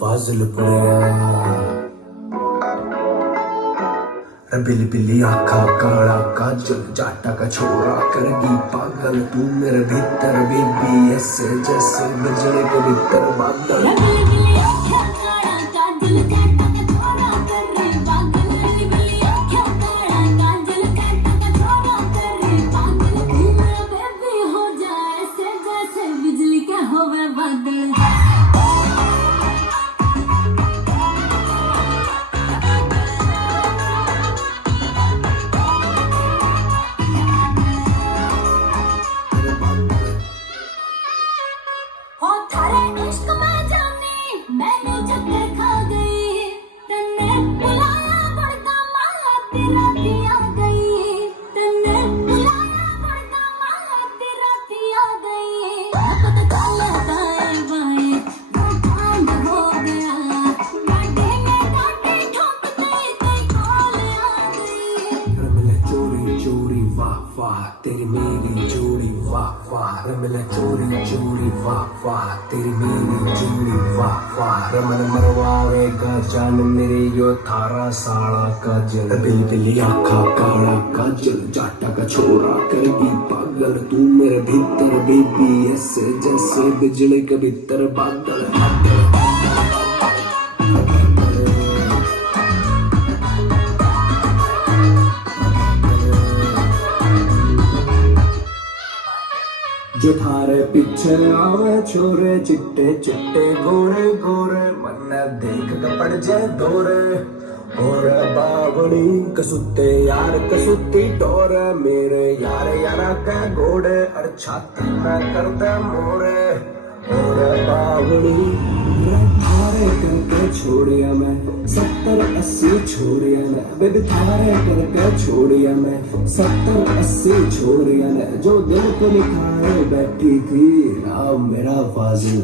फाजिलपुरिया बिली बिली आखा काला काजल जाटा का छोरा करगी पागल तू मेरे भीतर बेबी ऐसे जैसे बिजली के भीतर बादल तेरी मेरी जोड़ी वाह वाह रमला चोरी चोरी वाह वाह तेरी मेरी जोड़ी वाह वाह रमन मरवावेगा जान मेरे यो थारा साड़ा काजल बिल बिली आखा काला काजल जाटा का छोरा करगी पागल तू मेरे भीतर बेबी ऐसे जैसे बिजली के भीतर बादल जो थारे पीछे आवे छोरे चिट्टे चिट्टे गोरे गोरे मन देख के पड़ जाए दोरे और बावड़ी कसुते यार कसुती डोर मेरे यार यारा का घोड़े और छाती में करते मोरे और बावड़ी थारे करके छोड़िया मैं 70-80 छोड़िया मैं बेबी थारे करके छोड़िया मैं 70-80 छोड़िया मैं जो दिल को निखारे बैठी थी नाम मेरा फाजिल